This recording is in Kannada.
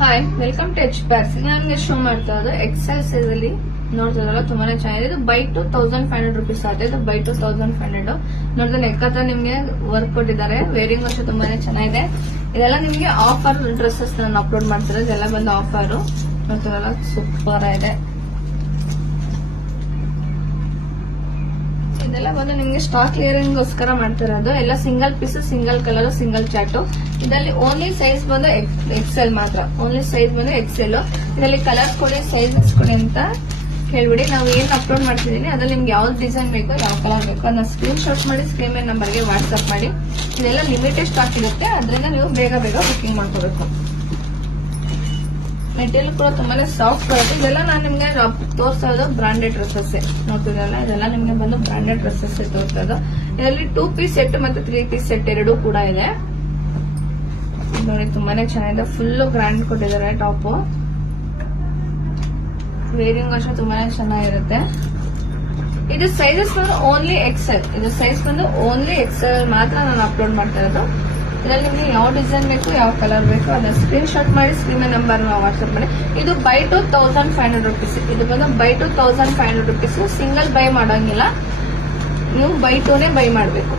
ಹಾಯ್, ವೆಲ್ಕಮ್ ಟು ಎಚ್ ಪ್ಯಾರ್ಸ್. ನನಗೆ ಶೋ ಮಾಡ್ತಾ ಇರೋದು ಎಕ್ಸೆಲ್ ಸೈಜ್ ಅಲ್ಲಿ ನೋಡ್ತಿದ್ರಲ್ಲ, ತುಂಬಾನೇ ಚೆನ್ನಾಗಿದೆ. ಇದು ಬೈ ಟು 1500 ರುಪೀಸ್ ಆಗುತ್ತೆ. ಇದು ಬೈ ಟು 1500 ನೋಡಿದ್ರೆ ನೆಕ್ ಹತ್ರ ನಿಮ್ಗೆ ವರ್ಕ್ ಕೊಟ್ಟಿದ್ದಾರೆ. ವೇರಿಂಗ್ ವರ್ಷ ತುಂಬಾನೇ ಚೆನ್ನಾಗಿದೆ. ಇದೆಲ್ಲ ನಿಮ್ಗೆ ಆಫರ್ ಡ್ರೆಸ್ಸಸ್ ನಾನು ಅಪ್ಲೋಡ್ ಮಾಡ್ತಿರೋದು. ಇದೆಲ್ಲ ಬಂದು ಆಫರ್ ನೋಡ್ತಿರಲ್ಲ, ಸೂಪರ್ ಇದೆ. ಇದೆಲ್ಲ ಬಂದು ನಿಮ್ಗೆ ಸ್ಟಾಕ್ ಕ್ಲಿಯರಿಂಗ್ ಗೋಸ್ಕರ ಮಾಡ್ತಿರೋದು. ಎಲ್ಲ single piece, single colour, single chart. ಇದರಲ್ಲಿ ಓನ್ಲಿ ಸೈಜ್ ಬಂದು ಎಕ್ಸೆಲ್ ಮಾತ್ರ. ಓನ್ಲಿ ಸೈಜ್ ಬಂದು ಎಕ್ಸೆಲ್. ಇದರಲ್ಲಿ ಕಲರ್ಸ್ ಕೊಡಿ, ಸೈಜಸ್ ಕೊಡಿ ಅಂತ ಹೇಳ್ಬಿಡಿ. ನಾವು ಏನ್ ಅಪ್ಲೋಡ್ ಮಾಡ್ತಿದೀನಿ ಅದ್ರಲ್ಲಿ ನಿಮ್ಗೆ ಯಾವ್ದು ಡಿಸೈನ್ ಬೇಕೋ, ಯಾವ ಕಲರ್ ಬೇಕೋ ಅದನ್ನ ಸ್ಕ್ರೀನ್ ಶಾಟ್ ಮಾಡಿ ಸ್ಕ್ರೀನ್ ಮೇಲೆ ನಂಬರ್ಗೆ ವಾಟ್ಸ್ಆಪ್ ಮಾಡಿ. ಇದೆಲ್ಲ ಲಿಮಿಟೆಡ್ ಸ್ಟಾಕ್ ಇರುತ್ತೆ, ಅದರಿಂದ ನೀವು ಬೇಗ ಬುಕಿಂಗ್ ಮಾಡ್ಕೋಬೇಕು. ಮೆಟೀರಿಯಲ್ ಕೂಡ ತುಂಬಾನೇ ಸಾಫ್ಟ್ ಬರುತ್ತೆ. ಇದೆಲ್ಲ ನಾನು ನಿಮ್ಗೆ ತೋರಿಸೋದು ಬ್ರಾಂಡೆಡ್ ಡ್ರೆಸ್ಸಸ್ ನೋಡ್ತಿದ್ರಲ್ಲ. ಇದೆಲ್ಲ ನಿಮ್ಗೆ ಬಂದು ಬ್ರಾಂಡೆಡ್ ಡ್ರೆಸ್ಸಸ್ ತೋರಿಸೋದು. ಇದರಲ್ಲಿ 2 ಪೀಸ್ ಸೆಟ್ ಮತ್ತೆ 3 ಪೀಸ್ ಸೆಟ್ ಎರಡೂ ಕೂಡ ಇದೆ. ನೋಡಿ, ತುಂಬಾನೇ ಚೆನ್ನಾಗಿದೆ. ಫುಲ್ ಗ್ರ್ಯಾಂಡ್ ಕೊಟ್ಟಿದ್ದಾರೆ ಟಾಪ್. ವೇರಿಂಗ್ ಅಷ್ಟೇ ತುಂಬಾನೇ ಚೆನ್ನಾಗಿರುತ್ತೆ. ಇದು ಸೈಜಸ್ ಬಂದು ಓನ್ಲಿ ಎಕ್ಸೆಲ್. ಇದು ಸೈಜ್ ಬಂದು ಓನ್ಲಿ ಎಕ್ಸೆಲ್ ಮಾತ್ರ ನಾನು ಅಪ್ಲೋಡ್ ಮಾಡ್ತಾ ಇರೋದು. ಇದರಲ್ಲಿ ನಿಮ್ಗೆ ಯಾವ ಡಿಸೈನ್ ಬೇಕು, ಯಾವ ಕಲರ್ ಬೇಕು ಅದನ್ನ ಸ್ಕ್ರೀನ್ ಶಾಟ್ ಮಾಡಿ ಸ್ಕ್ರೀನ್ ನಂಬರ್ ವಾಟ್ಸ್ಆಪ್ ಮಾಡಿ. ಇದು ಬೈ ಟು 1500 ರುಪೀಸ್. ಇದು ಬಂದು by two 1500 rupees. Single by ಮಾಡೋಂಗಿಲ್ಲ, ನೀವು ಬೈ ಟೂನೇ ಬೈ ಮಾಡಬೇಕು.